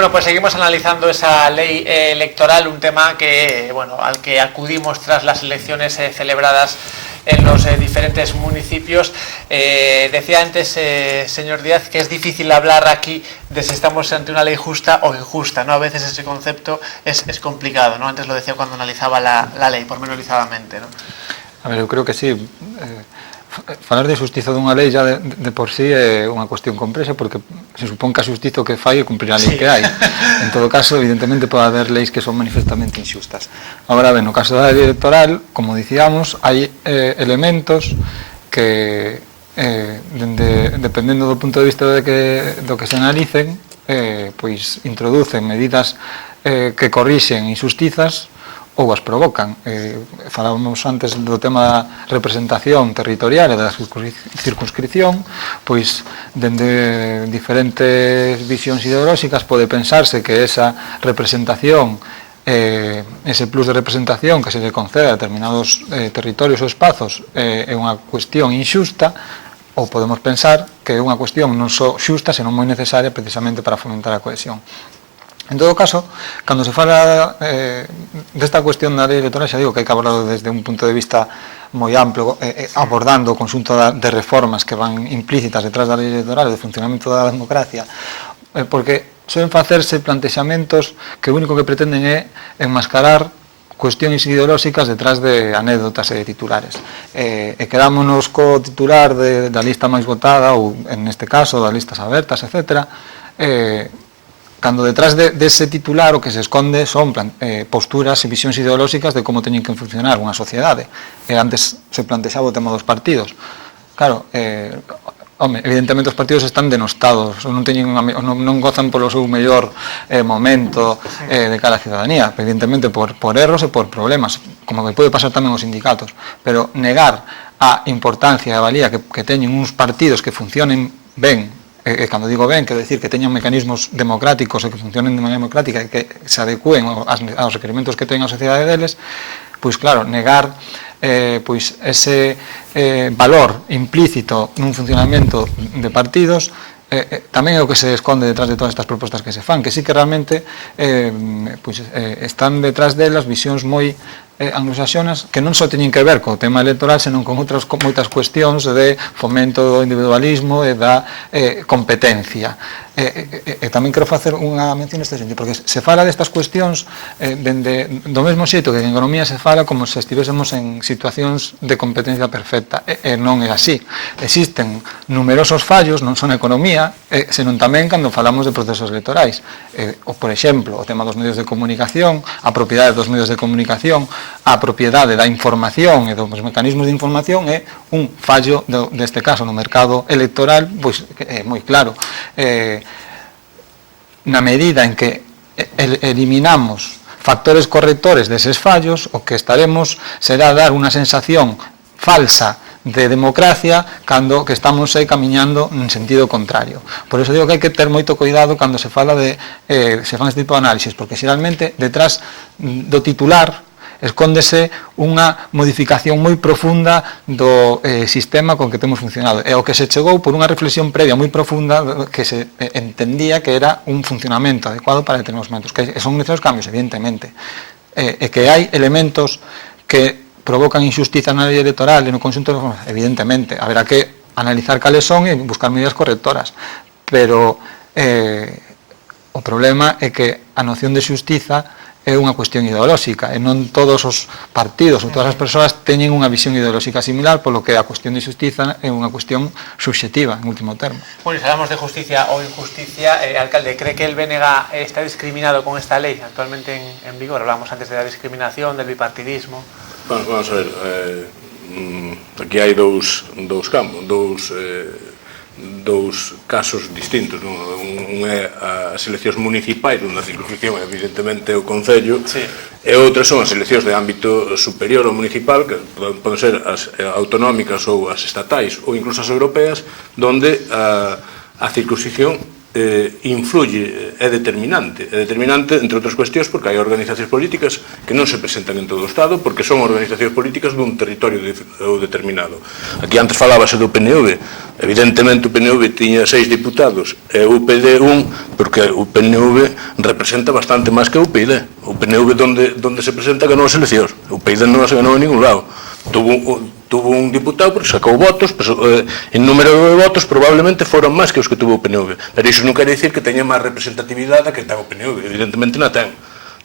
Bueno, pues seguimos analizando esa ley electoral, un tema que, bueno, al que acudimos tras las elecciones celebradas en los diferentes municipios. Decía antes, señor Díaz, que es difícil hablar aquí de si estamos ante una ley justa o injusta, ¿no? A veces ese concepto es complicado, ¿no? Antes lo decía cuando analizaba la ley pormenorizadamente, ¿no? A ver, eu creo que sí. Falar de xustiza dunha lei ya de por sí é unha cuestión complexa, porque se supón que a xustiza o que fai é cumprir a lei que hai. En todo caso, evidentemente pode haber leis que son manifestamente inxustas. Agora ben, no caso da lei electoral, como dicíamos, hai elementos que dependendo do punto de vista do que se analicen, pois introducen medidas que corrixen injustizas ou as provocan. Falábamos antes do tema da representación territorial e da circunscripción, pois dende diferentes visións ideolóxicas pode pensarse que esa representación, ese plus de representación que se lle concede a determinados territorios ou espazos é unha cuestión inxusta, ou podemos pensar que é unha cuestión non só xusta, senón moi necesaria precisamente para fomentar a cohesión. En todo caso, cando se fala desta cuestión da lei electoral, xa digo que hai que abordarlo desde un punto de vista moi amplo, abordando o conxunto de reformas que van implícitas detrás da lei electoral e do funcionamento da democracia, porque suelen facerse plantexamentos que o único que pretenden é enmascarar cuestións ideolóxicas detrás de anécdotas e de titulares. E quedámonos co titular da lista máis votada, ou en este caso das listas abertas, etc., cando detrás dese titular o que se esconde son posturas e visións ideolóxicas de como teñen que funcionar unha sociedade. Antes se plantexaba o tema dos partidos. Claro, evidentemente os partidos están denostados, non gozan polo seu mellor momento de cara á ciudadanía, evidentemente por erros e por problemas, como que pode pasar tamén os sindicatos, pero negar a importancia e a valía que teñen uns partidos que funcionen ben. E cando digo ben, quero decir que teñan mecanismos democráticos e que funcionen de maneira democrática e que se adecúen aos requerimentos que ten a sociedade deles, pois claro, negar pois ese valor implícito nun funcionamento de partidos tamén é o que se esconde detrás de todas estas propostas que se fan, que sí que realmente pois, están detrás delas visións moi anglosaxonas que non só teñen que ver co tema electoral, senón con outras moitas cuestións de fomento do individualismo e da competencia. E tamén quero facer unha mención neste sentido, porque se fala destas cuestións do mesmo xeito que en economía se fala como se estivésemos en situacións de competencia perfecta, e non é así. Existen numerosos fallos, non só na economía, senón tamén cando falamos de procesos electorais. Ou, por exemplo, o tema dos medios de comunicación, a propiedade dos medios de comunicación, a propiedade da información e dos mecanismos de información é un fallo deste caso no mercado electoral, pois é moi claro. Na medida en que eliminamos factores correctores deses fallos, o que estaremos será dar unha sensación falsa de democracia cando que estamos camiñando en sentido contrario. Por eso digo que hai que ter moito cuidado cando se fala se fan este tipo de análisis, porque xeralmente detrás do titular escóndese unha modificación moi profunda do sistema con que temos funcionado. E o que se chegou por unha reflexión previa moi profunda que se entendía que era un funcionamento adecuado para determinados momentos, que son necesarios cambios, evidentemente, e que hai elementos que provocan injustiza na lei electoral e no conxunto, evidentemente, haberá que analizar cales son e buscar medidas correctoras, pero o problema é que a noción de xustiza é unha cuestión ideolóxica e non todos os partidos ou todas as persoas teñen unha visión ideolóxica similar, polo que a cuestión de xustiza é unha cuestión subxectiva, en último termo. Bueno, y si hablamos de justicia o injusticia, alcalde, ¿cree que el BNG está discriminado con esta ley actualmente en vigor? Hablamos antes de la discriminación, del bipartidismo. Bueno, vamos a ver, aquí hai dous campos, dous casos distintos, non? Un é as eleccións municipais, onde a circunscripción evidentemente o Concello, sí. E outras son as eleccións de ámbito superior ou municipal, que poden ser as autonómicas ou as estatais ou incluso as europeas, onde a circunscripción influye, é determinante entre outras cuestións porque hai organizacións políticas que non se presentan en todo o Estado porque son organizacións políticas dun territorio determinado. Aquí antes falábase do PNV, evidentemente o PNV tiña 6 diputados e o UPyD 1, porque o PNV representa bastante máis que o UPyD. O PNV donde se presenta ganou as eleccións, o UPyD non se ganou en ningún lado. Tuvo un diputado porque sacou votos, pero en número de votos probablemente foron máis que os que tuvo o PNV, pero iso non quere dicir que teña máis representatividade que ten o PNV, evidentemente non ten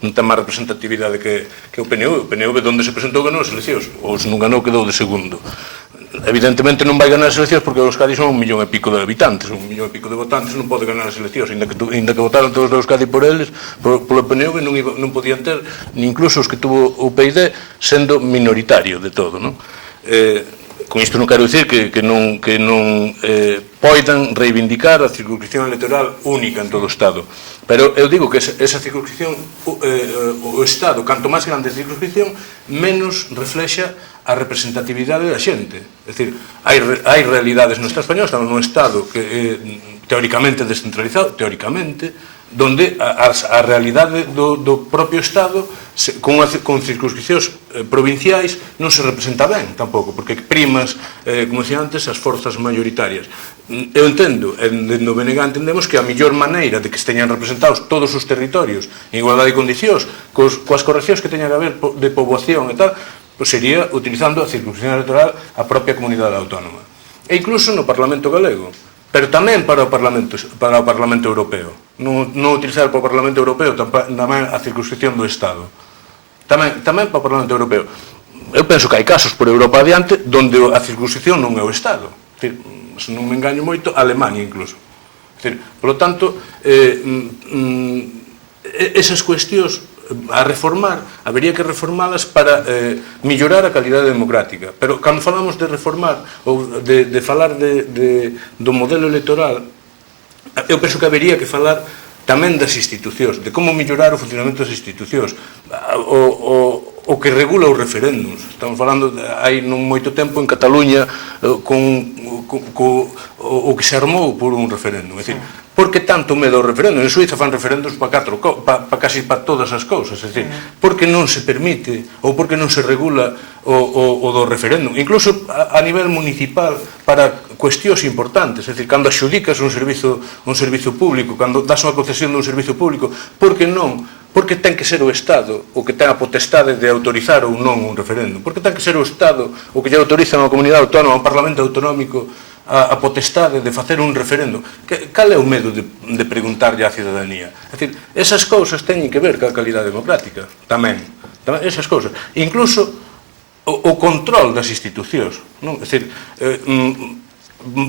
máis representatividade que o PNV. O PNV donde se presentou ganou as eleccións, ou se non ganou quedou de segundo. Evidentemente non vai ganar as eleccións porque os Euskadi son 1,5 millón de habitantes, 1,5 millón de votantes non pode ganar as eleccións, ainda que votaron todos os Euskadi por eles, polo PNV non podían ter, ni incluso os que tuvo o UPyD sendo minoritario de todo, non? Con isto non quero dicir que non poidan reivindicar a circunscripción electoral única en todo o Estado, pero eu digo que esa circunscripción, o Estado, canto máis grande a circunscripción, menos reflexa a representatividade da xente. É dicir, hai realidades no Estado español, estamos nun Estado que teóricamente descentralizado, donde a realidade do propio Estado con circunscripcións provinciais non se representa ben tampouco, porque primas, como decía antes, as forzas maioritarias. Eu entendo, no BNG entendemos que a mellor maneira de que esteñan representados todos os territorios en igualdade de condicións, coas correccións que teñan que haber de poboación e tal, sería utilizando a circunscripción electoral a propia comunidade autónoma. E incluso no Parlamento galego, pero tamén para o Parlamento Europeo. Non utilizar para o Parlamento Europeo tamén a circunscripción do Estado. Tamén para o Parlamento Europeo. Eu penso que hai casos por Europa adiante onde a circunscripción non é o Estado. Se non me engaño moito, Alemania incluso. Por lo tanto, esas cuestións a reformar, habería que reformalas para mellorar a calidade democrática. Pero cando falamos de reformar ou de falar do modelo electoral, eu penso que habería que falar tamén das institucións, de como mellorar o funcionamento das institucións, o que regula os referéndums. Estamos falando, hai non moito tempo en Cataluña o que se armou por un referéndum. É dicir, por que tanto medo ao referéndum? En Suiza fan referéndums para casi para todas as cousas. É dicir, por que non se permite ou por que non se regula o do referéndum? Incluso a nivel municipal para cuestións importantes. É dicir, cando axudicas un servizo público, cando das unha concesión dun servizo público, por que non? Porque ten que ser o Estado o que ten a potestade de autorizar ou non un referéndum. Porque ten que ser o Estado o que lle autoriza a unha comunidade autónoma, a un Parlamento autonómico, a potestade de facer un referéndum. Cal é o medo de preguntarlle á cidadanía? É dicir, esas cousas teñen que ver ca calidade democrática, tamén. Esas cousas. Incluso o control das institucións. É dicir,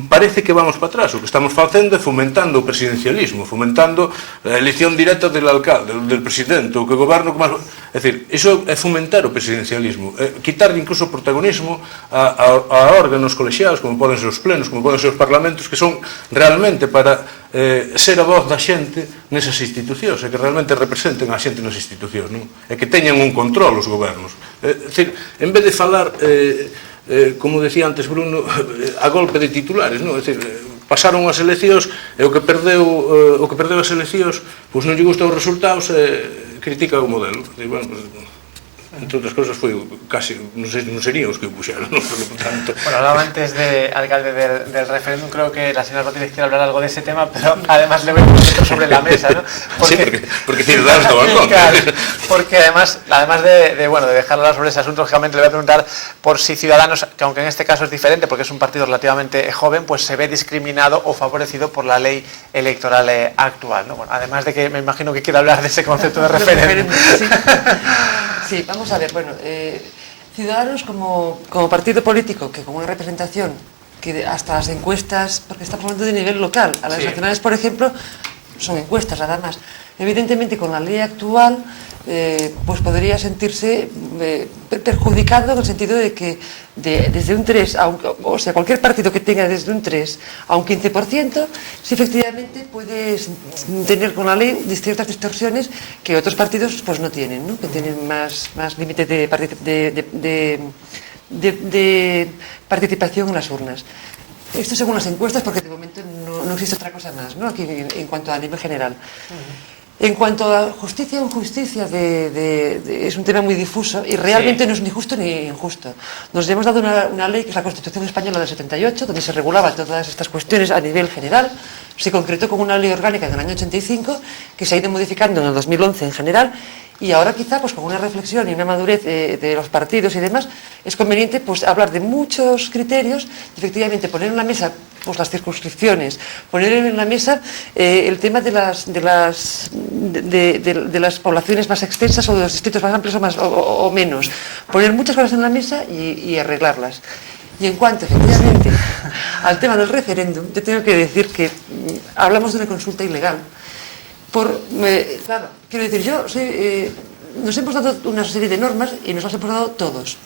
parece que vamos para atrás. O que estamos facendo é fomentando o presidencialismo, fomentando a elección directa del alcalde, del presidente, o que o goberno... É dicir, iso é fomentar o presidencialismo, quitar incluso o protagonismo a órganos colexiados, como poden ser os plenos, como poden ser os parlamentos, que son realmente para ser a voz da xente nesas institucións, e que realmente representen a xente nas institucións, non? E que teñan un control os gobernos. É dicir, en vez de falar... como decía antes Bruno, a golpe de titulares, non? É dicir, pasaron as eleccións e o que perdeu as eleccións, pois non lle gustan os resultados e critica o modelo. Bueno, entre outras cousas foi casi, non serían os que o puxeron, non? Por tanto... Bueno, hablaba antes de alcalde del referéndum, creo que la señora Rodríguez quiere hablar algo de ese tema, pero además le voy a poner sobre la mesa, ¿no? Porque Ciudadanos estaba en contra. Porque además de dejar hablar sobre ese asunto, lógicamente le voy a preguntar por si Ciudadanos, que aunque en este caso es diferente porque es un partido relativamente joven, pues se ve discriminado o favorecido por la ley electoral actual, ¿no? Bueno, además de que me imagino que quiere hablar de ese concepto de referéndum. Sí, vamos a ver, bueno, Ciudadanos como partido político, que con una representación que hasta las encuestas, porque estamos hablando de nivel local, a las nacionales, por ejemplo, son encuestas nada más. Evidentemente, con la ley actual, pues podría sentirse perjudicado en el sentido de que desde un 3, o sea, cualquier partido que tenga desde un 3 a un 15%, sí efectivamente puede tener con la ley ciertas distorsiones que otros partidos pues no tienen, ¿no? Que tienen más límite de participación en las urnas. Esto según las encuestas, porque de momento no existe otra cosa más, ¿no? Aquí en cuanto a nivel general. En cuanto a justicia o injusticia, es un tema muy difuso y realmente no es ni justo ni injusto. Nos hemos dado una ley que es la Constitución Española del 78, donde se regulaba todas estas cuestiones a nivel general. Se concretó con una ley orgánica en el año 85, que se ha ido modificando en el 2011 en general, y ahora quizá pues con una reflexión y una madurez de los partidos y demás, es conveniente pues hablar de muchos criterios y efectivamente poner en la mesa pues las circunscripciones, poner en la mesa el tema de las poblaciones más extensas o de los distritos más amplios o menos, poner muchas cosas en la mesa y arreglarlas. Y en cuanto, efectivamente, al tema del referéndum, yo tengo que decir que hablamos de una consulta ilegal. Claro, quiero decir, nos hemos dado una serie de normas y nos las hemos dado todos.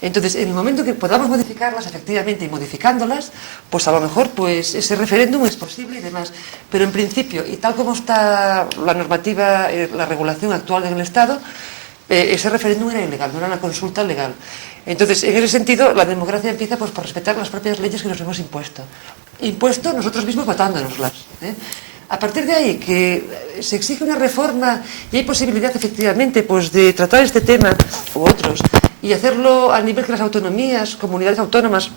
Entonces, en el momento que podamos modificarlas, efectivamente, y modificándolas, pues a lo mejor pues ese referéndum es posible y demás. Pero en principio, y tal como está la normativa, la regulación actual del Estado, ese referéndum era ilegal, no era una consulta legal. Entonces, en ese sentido, la democracia empieza pues, por respetar las propias leyes que nos hemos impuesto. Impuesto nosotros mismos votándonoslas. A partir de ahí, que se exige una reforma y hay posibilidad, efectivamente, pues, de tratar este tema u otros y hacerlo a nivel que las autonomías, comunidades autónomas,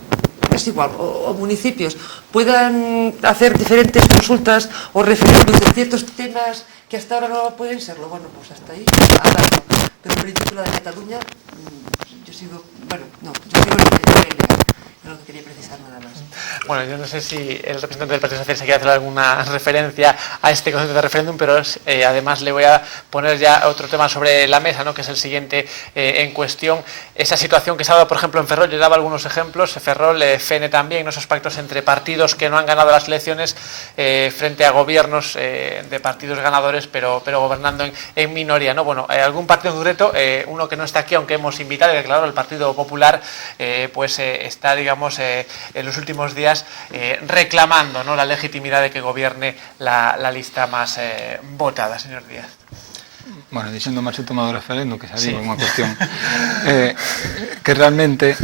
es igual, o municipios, puedan hacer diferentes consultas o referéndums de ciertos temas que hasta ahora no pueden serlo. Bueno, pues hasta ahí, hablando. Pero en principio la de Cataluña, yo sigo, bueno, no, yo creo que era ilegal, no lo que quería precisar nada más. Bueno, yo no sé si el representante del Partido Socialista quiere hacer alguna referencia a este concepto de referéndum, pero además le voy a poner ya otro tema sobre la mesa, ¿no? Que es el siguiente en cuestión. Esa situación que se ha dado, por ejemplo, en Ferrol, yo daba algunos ejemplos, Ferrol, FENE también, ¿no? Esos pactos entre partidos que no han ganado las elecciones frente a gobiernos de partidos ganadores, pero gobernando en minoría, ¿no? Bueno, algún partido en concreto, uno que no está aquí, aunque hemos invitado, que claro, el Partido Popular, pues está, digamos, en los últimos días reclamando, ¿no? La legitimidad de que gobierne la lista más votada, señor Díaz. Bueno, dixendo máis o tema do referendo, que xa digo, unha cuestión que realmente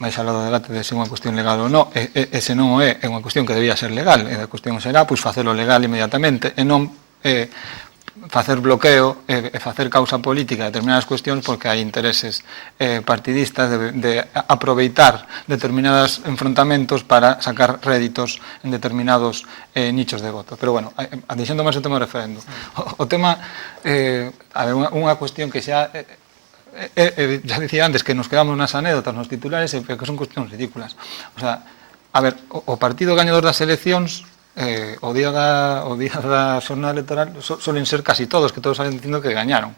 máis alá do debate de se unha cuestión legal ou non, e se non o é unha cuestión que debía ser legal, e a cuestión será pois facelo legal inmediatamente e non facer bloqueo e facer causa política de determinadas cuestións porque hai intereses partidistas de aproveitar determinados enfrontamentos para sacar réditos en determinados nichos de voto. Pero bueno, dixendo máis o tema do referendo, o tema, unha cuestión que xa já dicía antes que nos quedamos nas anécdotas, nos titulares, que son cuestións ridículas. O sea, a ver, o partido gañador das eleccións o día da xornada electoral solen ser casi todos, que todos salen dicindo que gañaron.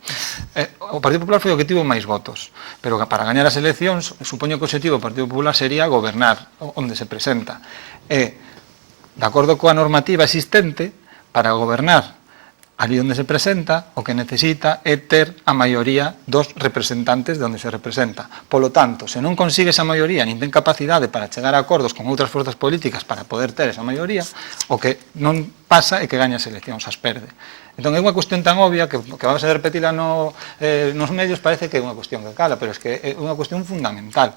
O Partido Popular foi o que tivo máis votos, pero para gañar as eleccións, supoño que o objetivo do Partido Popular sería gobernar onde se presenta. De acordo coa normativa existente, para gobernar ali onde se presenta, o que necesita é ter a maioría dos representantes de onde se representa. Polo tanto, se non consigue esa maioría, nin ten capacidade para chegar a acordos con outras forzas políticas para poder ter esa maioría, o que non pasa é que gaña as eleccións, as perde. Entón, é unha cuestión tan obvia que vamos a repetila nos medios, parece que é unha cuestión que cala, pero é que é unha cuestión fundamental.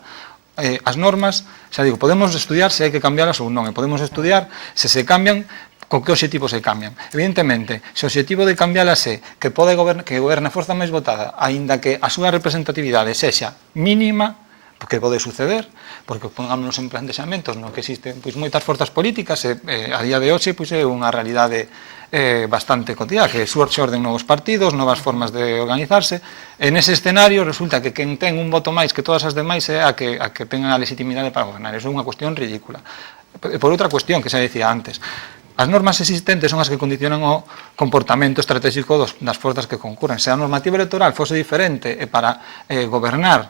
As normas, xa digo, podemos estudiar se hai que cambiarlas ou non, e podemos estudiar se cambian, con que obxectivo se cambian. Evidentemente, se o obxectivo de cambialas é que goberne a forza máis votada, aínda que a súa representatividade sexa mínima, porque pode suceder, porque pongámonos en plantexamentos no que existen pois, moitas forzas políticas, a día de hoxe pois, é unha realidade bastante cotidiana, que xorden novos partidos, novas formas de organizarse. En ese escenario resulta que quen ten un voto máis que todas as demais é a que tenga a legitimidade para gobernar. Eso é unha cuestión ridícula. Por outra cuestión que xa decía antes, as normas existentes son as que condicionan o comportamento estratégico das forzas que concurren. Se a normativa electoral fose diferente e para gobernar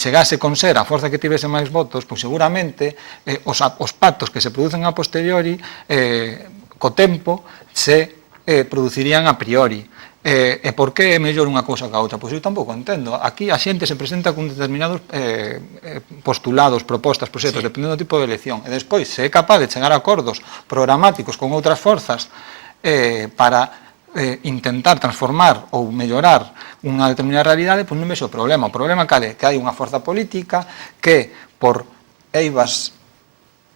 chegase con ser a forza que tivese máis votos, pois seguramente os pactos que se producen a posteriori co tempo se producirían a priori. E por que é mellor unha cousa que a outra? Pois eu tampouco entendo. Aquí a xente se presenta con determinados postulados, propostas, proxectos, dependendo do tipo de elección. E despois, se é capaz de chegar a acordos programáticos con outras forzas para intentar transformar ou mellorar unha determinada realidade, pois non vexo o problema. O problema cal é que hai unha forza política que por eivas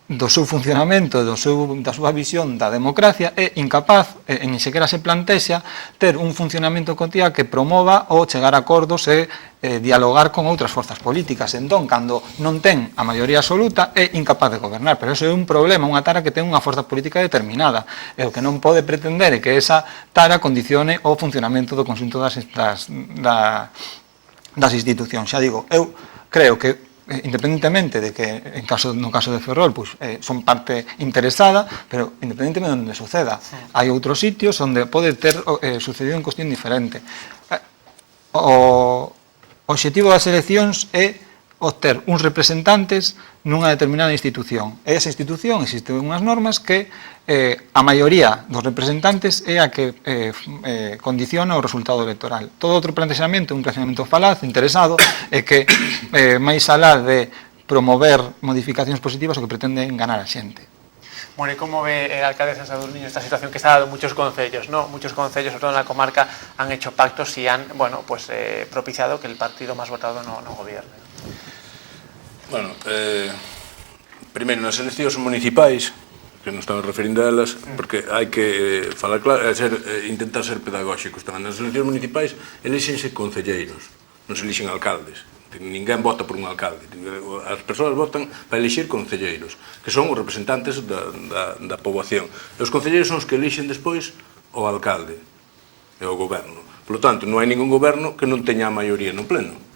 do seu funcionamento, da súa visión da democracia, é incapaz, e nin sequera se plantexa, ter un funcionamento cotiá que promova o chegar a acordos e dialogar con outras forzas políticas. Entón, cando non ten a maioría absoluta, é incapaz de gobernar. Pero eso é un problema, unha tara que ten unha forza política determinada. E o que non pode pretender é que esa tara condicione o funcionamento do conxunto das institucións. Xa digo, eu creo que independentemente de que no caso de Ferrol son parte interesada, pero independentemente de onde suceda, hai outros sitios onde pode ter sucedido en cuestión diferente. O obxectivo das eleccións é obter uns representantes nunha determinada institución. E esa institución existen unhas normas que a maioría dos representantes é a que condiciona o resultado electoral. Todo outro plantexamento é un plantexamento falaz, interesado, e que máis alá de promover modificacións positivas o que pretende é enganar a xente. Bueno, ¿y cómo ve el alcalde de San Sadurniño esta situación que se ha dado en muchos concellos, ¿no? Muchos concellos, sobre todo en la comarca, han hecho pactos y han, bueno, pues propiciado que el partido más votado no gobierne. Bueno, primeiro, nas eleccións municipais, que non estamos referindo a elas, porque hai que falar claro, intentar ser pedagóxicos. Nas eleccións municipais elixense concelleiros, non se elixen alcaldes. Ninguén vota por un alcalde. As persoas votan para elixir concelleiros, que son os representantes da poboación. E os concelleiros son os que elixen despois o alcalde e o goberno. Por lo tanto, non hai ningún goberno que non teña a maioría no pleno.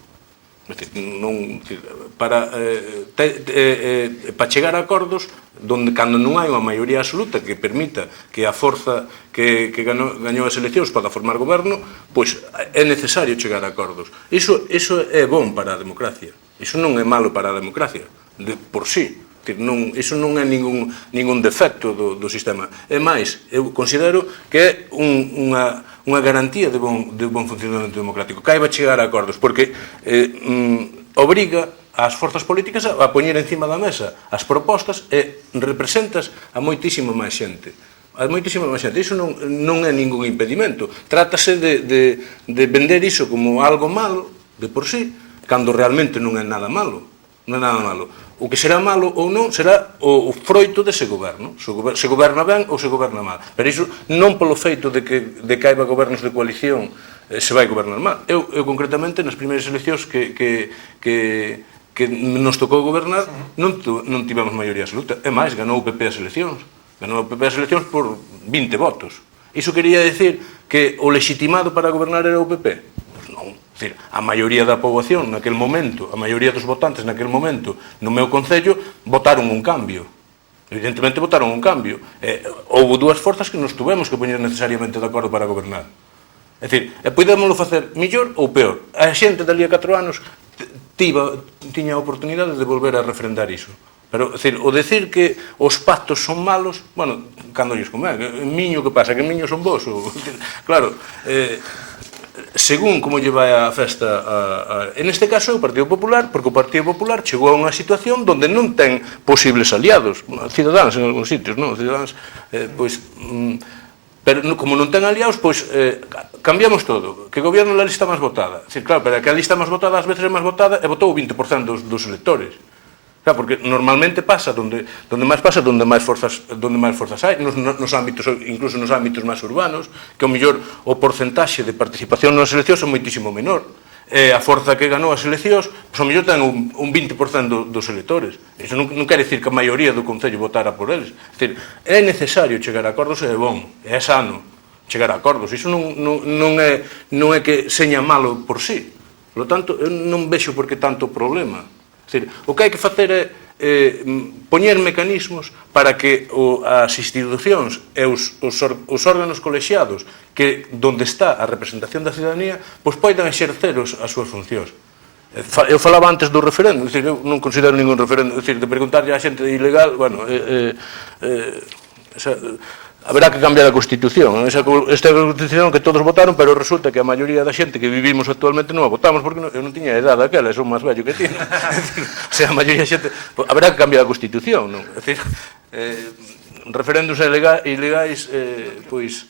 Para chegar a acordos cando non hai unha maioría absoluta que permita que a forza que gañou as eleccións poda formar goberno, pois é necesario chegar a acordos. Iso é bon para a democracia. Iso non é malo para a democracia, por sí. Iso non é ningún defecto do sistema. É máis, eu considero que é unha garantía de bon funcionamento democrático, que hai va chegar a acordos, porque obriga ás forzas políticas a poñer encima da mesa as propostas e representas a moitísima máis xente. Iso non é ningún impedimento. Trátase de vender iso como algo malo, de por sí, cando realmente non é nada malo. O que será malo ou non será o froito dese goberno. Se goberna ben ou se goberna mal. Pero iso non polo feito de que haiba gobernos de coalición se vai gobernar mal. Eu concretamente, nas primeiras eleccións que nos tocou gobernar, non tivemos maioría absoluta. É máis, ganou o PP as eleccións. Ganou o PP as eleccións por 20 votos. Iso quería decir que o legitimado para gobernar era o PP? A maioría da poboación naquel momento, a maioría dos votantes naquel momento no meu concello votaron un cambio. Evidentemente votaron un cambio. Houve dúas forzas que nos tuvemos que poñer necesariamente de acordo para gobernar. É dicir, podémoslo facer mellor ou peor. A xente dali a 4 anos tiña a oportunidade de volver a referendar iso. Pero, o decir que os pactos son malos, bueno, cando lles convén. En Miño, que pasa? Que en Miño son vos? Claro, según como lle vai a festa en este caso o Partido Popular, porque o Partido Popular chegou a unha situación donde non ten posibles aliados, Cidadáns en algúns sitios, non? Cidadáns, pero como non ten aliados, pois cambiamos todo, que goberna a lista máis votada. Claro, pero que a lista máis votada ás veces é máis votada e votou o 20% dos electores. Claro, porque normalmente pasa donde máis forzas hai, nos ámbitos, incluso nos ámbitos máis urbanos, que ao mellor o porcentaxe de participación nas eleccións é moitísimo menor. A forza que ganou as eleccións, ao mellor ten un 20% dos electores. Iso non quere dicir que a maioría do concello votara por eles. É necesario chegar a acordos e é bon, é sano chegar a acordos. Iso non é que seña malo por sí. Por lo tanto, eu non vexo por que tanto problema. O que hai que facer é poñer mecanismos para que as institucións e os órganos colexiados que donde está a representación da cidadanía pois poidan exercer as súas funcións. Eu falaba antes do referendo, eu non considero ningún referendo, de preguntarlle á xente ilegal, bueno, haberá que cambiar a Constitución. Esta Constitución que todos votaron, pero resulta que a maioría da xente que vivimos actualmente non a votamos, porque eu non tiña edad aquela, son máis vello que ti. O sea, a maioría da xente... Haberá que cambiar a Constitución, non? É dicir, referendos ilegais, pois...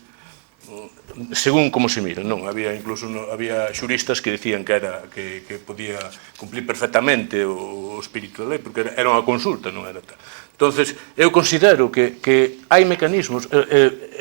según como se mira, non, había incluso había xuristas que decían que podía cumplir perfectamente o espírito da lei, porque era unha consulta, non era tal. Entonces, eu considero que hai mecanismos,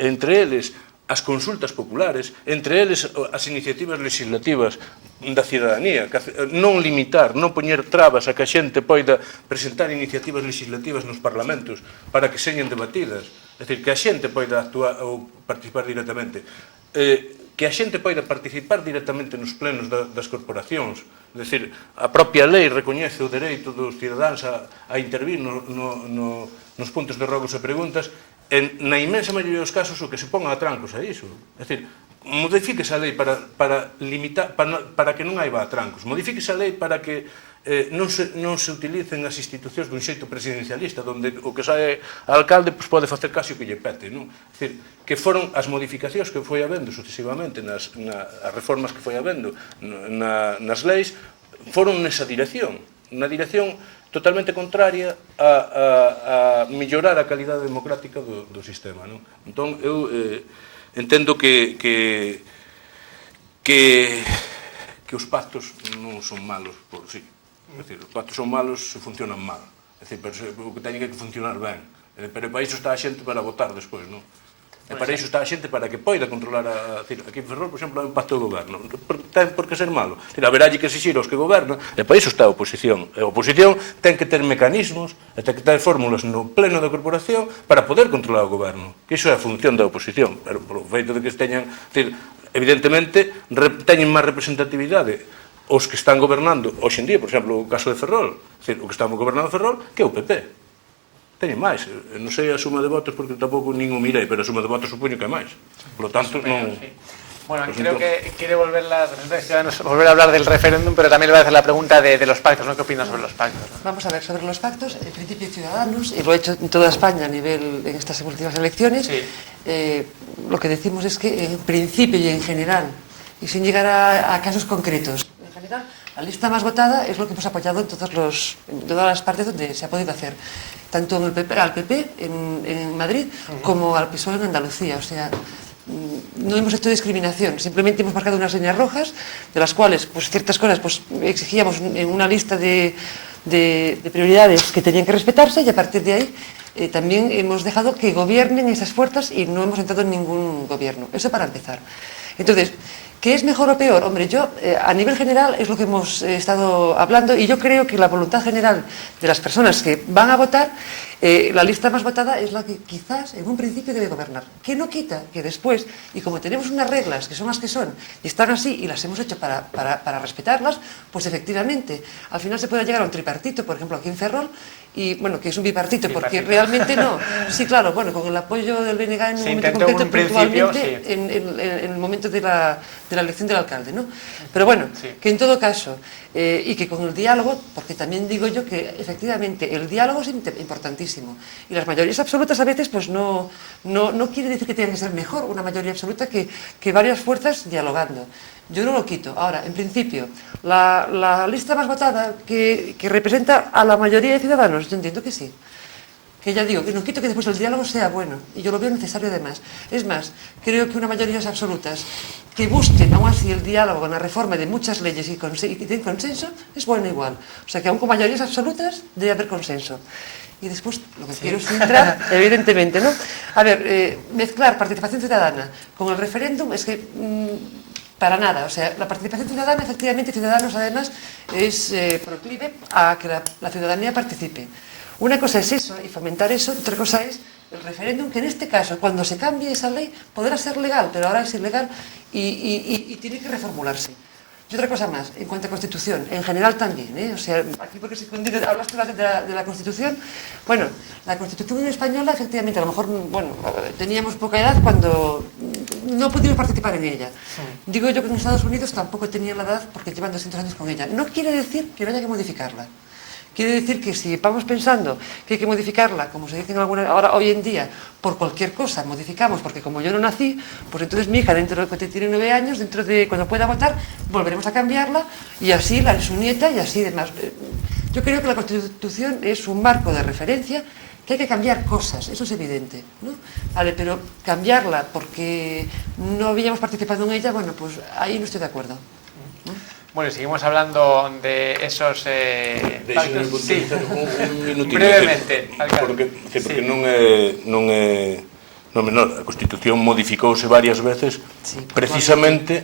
entre eles as consultas populares, entre eles as iniciativas legislativas da cidadanía, non limitar, non poñer trabas a que a xente poida presentar iniciativas legislativas nos parlamentos para que señen debatidas, é dicir, que a xente poida actuar ou participar directamente, que a xente poida participar directamente nos plenos das corporacións, é dicir, a propia lei recoñece o dereito dos cidadáns a intervir nos puntos de rogos e preguntas. Na inmensa maioría dos casos o que se ponga a trancos a iso. É dicir, modifíquese a lei para limitar, para que non haiba atrancos. Modifíquese a lei para que non se utilicen as institucións dun xeito presidencialista, onde o que sae alcalde pode facer casi o que lle pete. É dicir, que foron as modificacións que foi habendo sucesivamente, as reformas que foi habendo nas leis, foron nesa dirección. Na dirección totalmente contraria a mellorar a calidade democrática do sistema. Entón, eu entendo que os pactos non son malos por sí. É dicir, os pactos son malos se funcionan mal. É dicir, pero o que teñen que funcionar ben. Pero para iso está a xente para votar despois, non? E para iso está a xente para que poida controlar aquí en Ferrol, por exemplo, hai un pacto de goberno. Ten por que ser malo. Haberálle que exixir aos que gobernan, e para iso está a oposición. E a oposición ten que ter mecanismos, e ten que ter fórmulas no pleno da corporación para poder controlar o goberno. Que iso é a función da oposición. Pero polo feito de que teñan, evidentemente, teñen máis representatividade os que están gobernando hoxe en día, por exemplo, o caso de Ferrol, o que estamos gobernando Ferrol, que é o PP. Teñen máis, non sei a suma de votos porque tampouco nin o mirei, pero a suma de votos supoño que é máis. Por lo tanto, non... Bueno, creo que quiere volver a hablar del referéndum, pero también le voy a hacer la pregunta de los pactos, ¿no? ¿Qué opinas sobre los pactos? ¿No? Vamos a ver, sobre los pactos, el principio Ciudadanos, y lo ha hecho en toda España en estas últimas elecciones, sí. Lo que decimos es que en principio y en general, y sin llegar a casos concretos, en general, la lista más votada es lo que hemos apoyado en todas las partes donde se ha podido hacer, tanto al PP en Madrid como al PSOE en Andalucía. O sea, no hemos hecho discriminación, simplemente hemos marcado unas líneas rojas, de las cuales pues, ciertas cosas pues, exigíamos en una lista de prioridades que tenían que respetarse, y a partir de ahí también hemos dejado que gobiernen esas fuerzas y no hemos entrado en ningún gobierno. Eso para empezar. Entonces, ¿qué es mejor o peor? Hombre, yo, a nivel general, es lo que hemos estado hablando, y yo creo que la voluntad general de las personas que van a votar, la lista más votada es la que quizás en un principio debe gobernar. Que no quita que después, y como tenemos unas reglas que son las que son, y están así, y las hemos hecho para respetarlas, pues efectivamente, al final se puede llegar a un tripartito, por ejemplo, aquí en Ferrol, y bueno, que es un bipartito, porque realmente no. Sí, claro, bueno, con el apoyo del BNG en un momento concreto, puntualmente, sí. en el momento de la elección del alcalde, ¿no? Pero bueno, sí. Que en todo caso, y que con el diálogo, porque también digo yo que efectivamente el diálogo es importantísimo, y las mayorías absolutas a veces pues no quiere decir que tenga que ser mejor una mayoría absoluta que varias fuerzas dialogando. Yo no lo quito. Ahora, en principio, la lista más votada que representa a la mayoría de ciudadanos, yo entiendo que sí. Que ya digo, que no quito que después el diálogo sea bueno, y yo lo veo necesario además. Es más, creo que unas mayorías absolutas que busquen aún así el diálogo en la reforma de muchas leyes y que den consenso, es bueno igual. O sea que aún con mayorías absolutas debe haber consenso. Y después, lo que quiero es entrar, evidentemente, ¿no? A ver, mezclar participación ciudadana con el referéndum es que... para nada, o sea, la participación ciudadana, efectivamente, Ciudadanos además es proclive a que la ciudadanía participe. Una cosa es eso, y fomentar eso, otra cosa es el referéndum, que en este caso, cuando se cambie esa ley, podrá ser legal, pero ahora es ilegal y tiene que reformularse. Y otra cosa más, en cuanto a Constitución, en general también, o sea, aquí porque hablaste de la Constitución, bueno, la Constitución española, efectivamente, a lo mejor, bueno, teníamos poca edad cuando no pudimos participar en ella. Sí. Digo yo que en Estados Unidos tampoco tenían la edad porque llevan 200 años con ella. No quiere decir que no haya que modificarla. Quiere decir que si vamos pensando que hay que modificarla, como se dice ahora hoy en día, por cualquier cosa, modificamos, porque como yo no nací, pues entonces mi hija, dentro de que tiene 9 años, dentro de cuando pueda votar, volveremos a cambiarla, y así su nieta, y así demás. Yo creo que la Constitución es un marco de referencia que hai que cambiar cosas, eso es evidente, ¿no? Vale, pero cambiarla porque no habíamos participado en ella, bueno, pues ahí no estoy de acuerdo, ¿no? Bueno, y seguimos hablando de esos Deixen pactos. Sí, un minutino, brevemente, alcalde. porque non é menor, a Constitución modificouse varias veces precisamente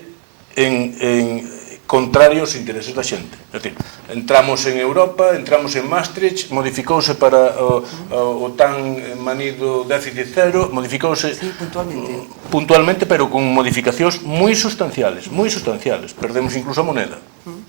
en contrario aos intereses da xente. É dicir, entramos en Europa, entramos en Maastricht, modificouse para o tan manido déficit cero, modificouse puntualmente, pero con modificacións moi sustanciales, perdemos incluso a moneda.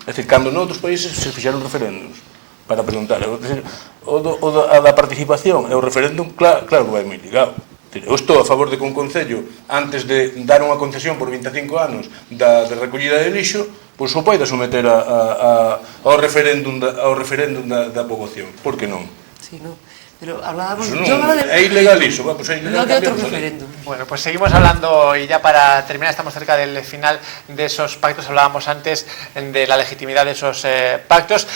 É dicir, cando noutros países se fixeron referéndums para preguntar, a da participación e o referéndum, claro que vai moi ligado. Eu estou a favor de que un concello, antes de dar unha concesión por 25 anos de recollida de lixo, pois o poida someter ao referéndum da poboación. Por que non? Sí, non. Pero hablábamos... É ilegal iso, pues é ilegal. No de otro referéndum. Bueno, pues seguimos hablando y ya para terminar, estamos cerca del final de esos pactos, hablábamos antes de la legitimidad de esos pactos.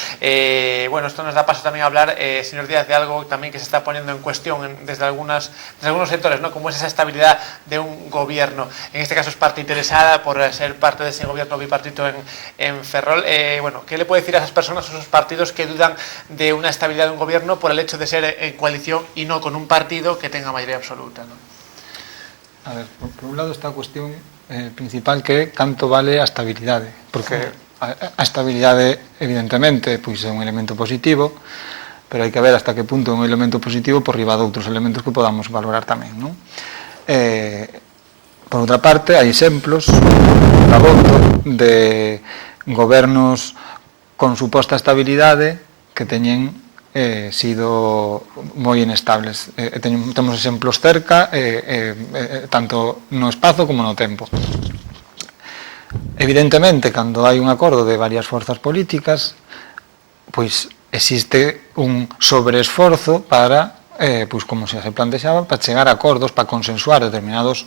Bueno, esto nos da paso también a hablar, señor Díaz, de algo también que se está poniendo en cuestión desde algunos sectores, ¿no? Como es esa estabilidad de un gobierno. En este caso es parte interesada por ser parte de ese gobierno bipartito en Ferrol. Bueno, ¿qué le puede decir a esas personas, a esos partidos que dudan de una estabilidad de un gobierno por el hecho de ser coalición y no con un partido que tenga mayoría absoluta, ¿no? A ver, por un lado está a cuestión principal que é canto vale a estabilidade, porque a estabilidade evidentemente pois é un elemento positivo, pero hai que ver hasta que punto é un elemento positivo por riba de outros elementos que podamos valorar tamén, non? Por outra parte, hai exemplos abondo de gobernos con suposta estabilidade que teñen sido moi inestables. Temos exemplos cerca, tanto no espazo como no tempo. Evidentemente, cando hai un acordo de varias forzas políticas, pois existe un sobreesforzo para, pois como se plantexaba, para chegar a acordos, para consensuar determinados,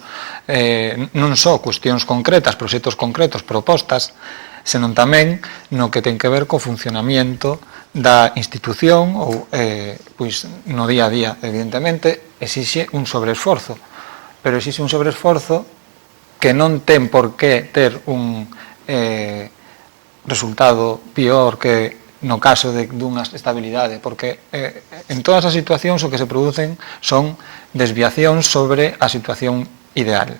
non só cuestións concretas, proxectos concretos, propostas, senón tamén no que ten que ver co funcionamiento da institución ou pois no día a día. Evidentemente exixe un sobreesforzo, pero exixe un sobreesforzo que non ten por que ter un resultado pior que no caso dunha estabilidade, porque en todas as situacións o que se producen son desviacións sobre a situación ideal.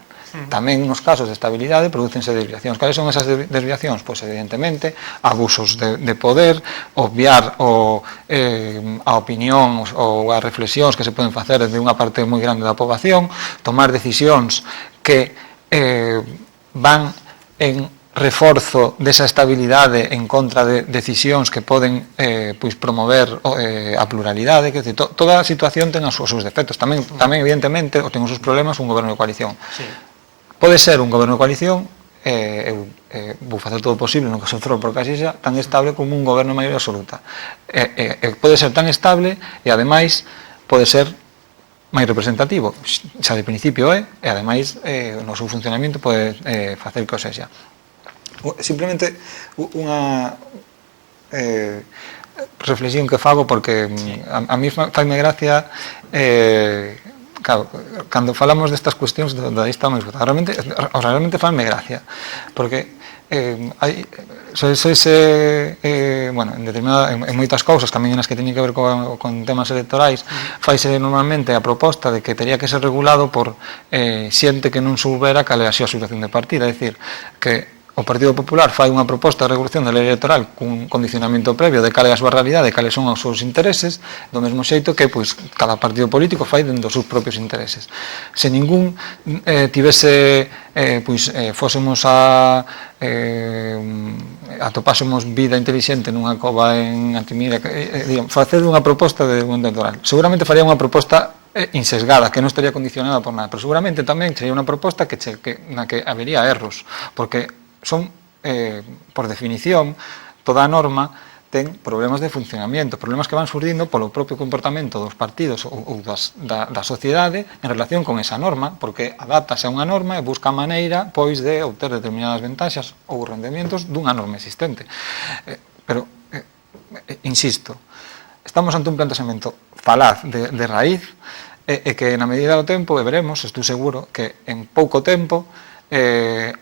Tamén nos casos de estabilidade producense desviacións. Cales son esas desviacións? Pois evidentemente abusos de poder, obviar a opinión ou as reflexións que se poden facer de unha parte moi grande da poboación, tomar decisións que van en reforzo desa estabilidade en contra de decisións que poden pois promover a pluralidade, que toda a situación ten os seus defectos. Tamén evidentemente ten os seus problemas un goberno de coalición. Pode ser un goberno de coalición, eu vou facer todo o posible, non que se for por casi xa, tan estable como un goberno de maioría absoluta. Pode ser tan estable e, ademais, pode ser máis representativo. Xa de principio e, ademais, no seu funcionamento pode facer que o sexa. Simplemente unha reflexión que fago, porque a mí faime gracia... Claro, cando falamos destas cuestións da lista máis votada, realmente fanme gracia, porque en moitas cousas, tamén nas que teñen que ver con temas electorais, faise normalmente a proposta de que teria que ser regulado por xente que non soubera cal é a súa situación de partida, é dicir, que o Partido Popular fai unha proposta de regulación da lei electoral cun condicionamento previo de cal é a súa realidade, cales son os seus intereses, do mesmo xeito que pois cada partido político fai dentro dos seus propios intereses. Se ningún fósemos atopásemos vida inteligente nunha cova en Altimira, facer unha proposta de un electoral, seguramente faría unha proposta insesgada, que non estaría condicionada por nada, pero seguramente tamén sería unha proposta na que habería erros, porque son, por definición, toda a norma ten problemas de funcionamiento, problemas que van surdindo polo propio comportamento dos partidos ou da sociedade en relación con esa norma, porque adaptase a unha norma e busca a maneira, pois, de obter determinadas ventaxas ou rendementos dunha norma existente. Pero, insisto, estamos ante un planteamento falaz de raíz, e que na medida do tempo, e veremos, estou seguro, que en pouco tempo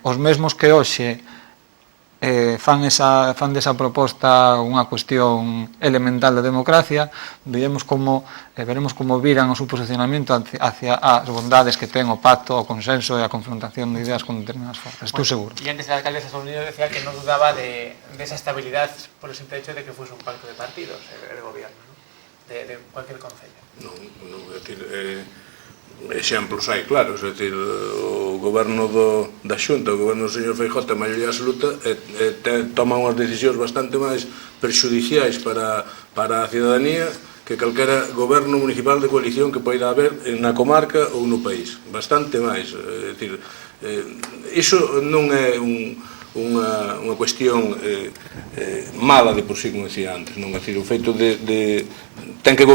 os mesmos que hoxe fan desa proposta unha cuestión elemental da democracia, veremos como viran o seu posicionamento hacia as bondades que ten o pacto, o consenso e a confrontación de ideas con determinadas forzas, estou seguro. Y antes el alcalde de Estados Unidos decía que no dudaba de esa estabilidad por el simple hecho de que fuese un pacto de partidos, el gobierno, ¿no? De cualquier concello. Non, é dicir, exemplos hai claros, é dicir, o goberno da Xunta, o goberno do señor Feijóo ten maioría absoluta e toma unhas decisións bastante máis perxudiciais para a cidadanía que calquera goberno municipal de coalición que poida haber na comarca ou no país, bastante máis, é dicir, iso non é unha cuestión mala de por sí, como decía antes, non? É dicir, o feito de teñen que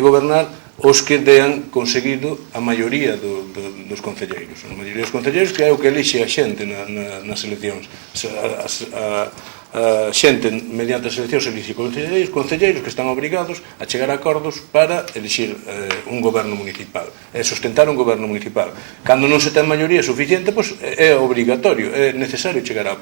gobernar os que dean conseguido a maioría dos concelleiros. A maioría dos concelleiros que é o que elixe a xente nas eleccións. A xente, mediante as eleccións, elixe concelleiros que están obrigados a chegar a acordos para elixir un goberno municipal, e sustentar un goberno municipal. Cando non se ten maioría suficiente, pois é obrigatorio, é necesario chegar a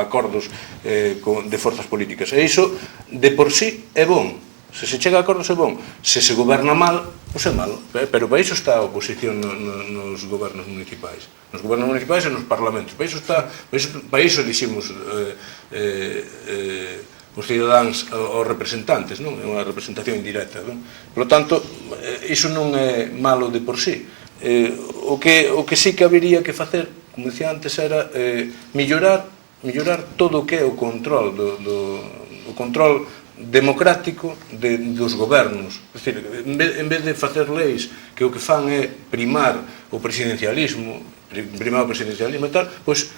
acordos de forzas políticas. E iso, de por sí, é bon. Se se chega a acordos é bon. Se se goberna mal, pois é malo. Pero para iso está a oposición nos gobernos municipais. Nos gobernos municipais e nos parlamentos. Para iso eliximos os cidadáns aos representantes, non? É unha representación indirecta, non? Por lo tanto, iso non é malo de por sí. O que sí que habería que facer, como dicía antes, era mellorar todo o que é o control o control democrático dos gobernos. É dicir, en vez de facer leis que o que fan é primar o presidencialismo e tal, pois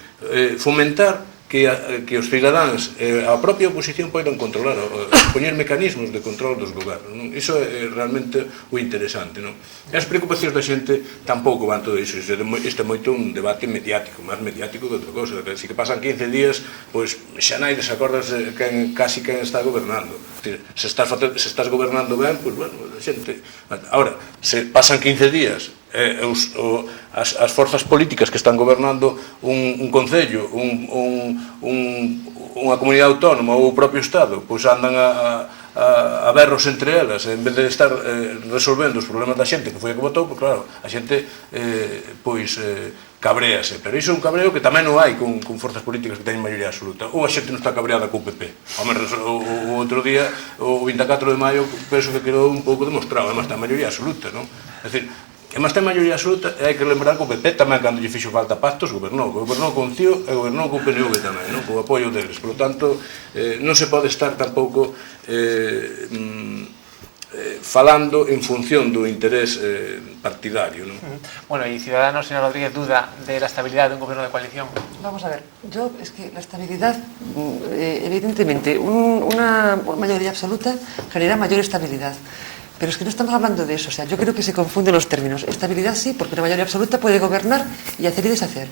fomentar que os cidadáns, a propia oposición poidan controlar, poñer mecanismos de control dos gobernos. Iso é realmente o interesante. E as preocupacións da xente tampouco van todo iso. Isto é moito un debate mediático, máis mediático que outra cosa. Se que pasan 15 días, pois xa nai desacordas casi quen está gobernando. Se estás gobernando ben, pois, bueno, a xente... Ahora, se pasan 15 días as forzas políticas que están gobernando un concello, unha comunidade autónoma ou o propio Estado, pois andan a berros entre elas, en vez de estar resolvendo os problemas da xente que foi a que votou, pois claro, a xente cabréase, pero iso é un cabreo que tamén non hai con forzas políticas que teñen maioría absoluta, ou a xente non está cabreada co PP. O outro día, o 24 de maio, penso que quedou un pouco demostrado, además está a maioría absoluta, non? É dicir, e máis ten maioría absoluta, e hai que lembrar que o PP tamén, cando lle fixo falta pactos, gobernou con CIO e gobernou con PNV tamén, co apoio deles. Por lo tanto, non se pode estar tampouco falando en función do interés partidario. Bueno, y Ciudadanos, señor Rodríguez, duda de la estabilidad de un gobierno de coalición. Vamos a ver, es que la estabilidad, evidentemente, una mayoría absoluta genera mayor estabilidad. Pero es que no estamos hablando de eso, o sea, yo creo que se confunden los términos. Estabilidad sí, porque una mayoría absoluta puede gobernar y hacer y deshacer.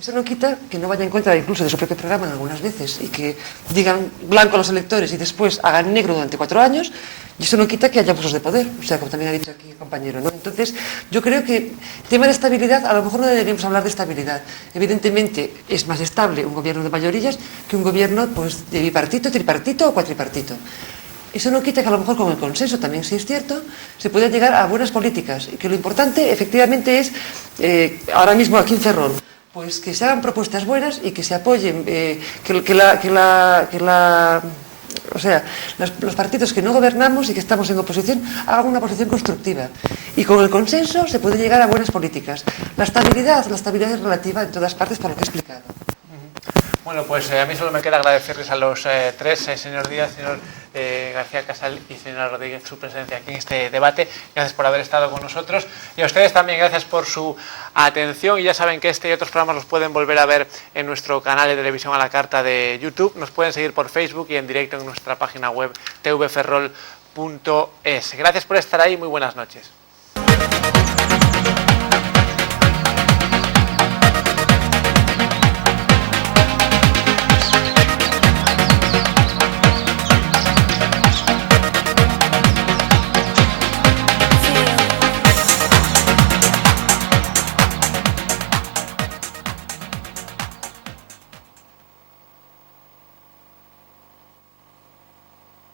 Eso no quita que no vaya en contra incluso de su propio programa algunas veces y que digan blanco a los electores y después hagan negro durante 4 años, y eso no quita que haya abusos de poder, o sea, como también ha dicho aquí el compañero, ¿no? Entonces, yo creo que tema de estabilidad, a lo mejor no deberíamos hablar de estabilidad. Evidentemente, es más estable un gobierno de mayorías que un gobierno pues, de bipartito, tripartito o cuatripartito. Eso no quita que a lo mejor con el consenso, también sí es cierto, se pueda llegar a buenas políticas y que lo importante efectivamente es, ahora mismo aquí en Ferrol, pues que se hagan propuestas buenas y que se apoyen, o sea, los partidos que no gobernamos y que estamos en oposición hagan una oposición constructiva. Y con el consenso se puede llegar a buenas políticas. La estabilidad es relativa en todas partes por lo que he explicado. Bueno, pues a mí solo me queda agradecerles a los tres, señor Díaz, señor García Casal y señora Rodríguez, su presencia aquí en este debate. Gracias por haber estado con nosotros. Y a ustedes también gracias por su atención. Y ya saben que este y otros programas los pueden volver a ver en nuestro canal de televisión a la carta de YouTube. Nos pueden seguir por Facebook y en directo en nuestra página web tvferrol.es. Gracias por estar ahí. Muy buenas noches.